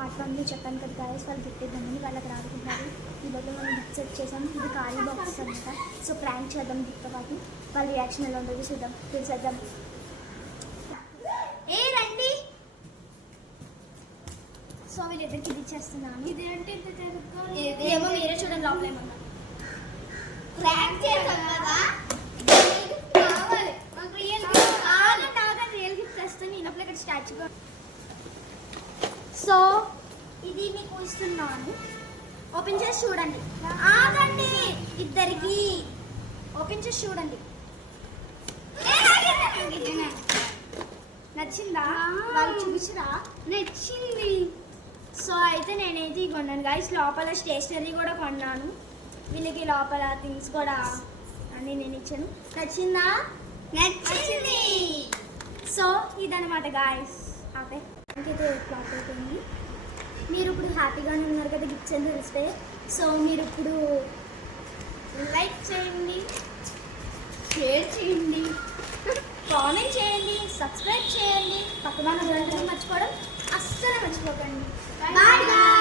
Part 1 చెప్పాను కదా guys, వాళ్ళు గిఫ్ట్ ఇద్దామని వాళ్ళకి రాడుకుంటారు. ఈరోజు మనం గిఫ్ట్ సెట్ చేసాం. ఇది ఖాళీ బాక్స్ అనమాట. సో ప్రాంక్ చేద్దాం గిఫ్ట్ పార్టీ. వాళ్ళ రియాక్షన్ ఎలా ఉంటుందో చూద్దాం, తెలిసేద్దాం. ఏ రండి. సో వీళ్ళిద్దరికి ఇది ఇచ్చేస్తున్నాను. ఇది అంటే ఏమో మీరే చూడండి లోపల ఏమన్నా ప్రాంక్ చేద్దాం కదా. రియల్ గిఫ్ట్ తెస్తాను. నేను అప్పుడు ఇక్కడ స్టాచ్యూగా. సో ఇది మీకు ఇస్తున్నాను, ఓపెన్ చేసి చూడండి. ఆగండి, ఇద్దరికి ఓపెన్ చేసి చూడండి. నచ్చిందా? వాళ్ళు చూసిరా? నచ్చింది. సో అయితే నేనైతే కొన్నాను గైస్. లోపల స్టేషనరీ కూడా కొన్నాను. వీళ్ళకి లోపల థింగ్స్ కూడా అన్నీ నేను ఇచ్చాను. నచ్చిందా? నచ్చింది. సో ఇదన్నమాట గాయస్. ఆపే ఇంకైతే ఫ్లాప్ అయిపోయింది. మీరు ఇప్పుడు హ్యాపీగానే ఉన్నారు కదా గిఫ్ట్స్ అని తెలిస్తే. సో మీరు ఇప్పుడు లైక్ చేయండి, షేర్ చేయండి, కామెంట్ చేయండి, సబ్స్క్రైబ్ చేయండి. పక్కన మర్చిపోవడం అస్సలు మర్చిపోకండి. Bye bye.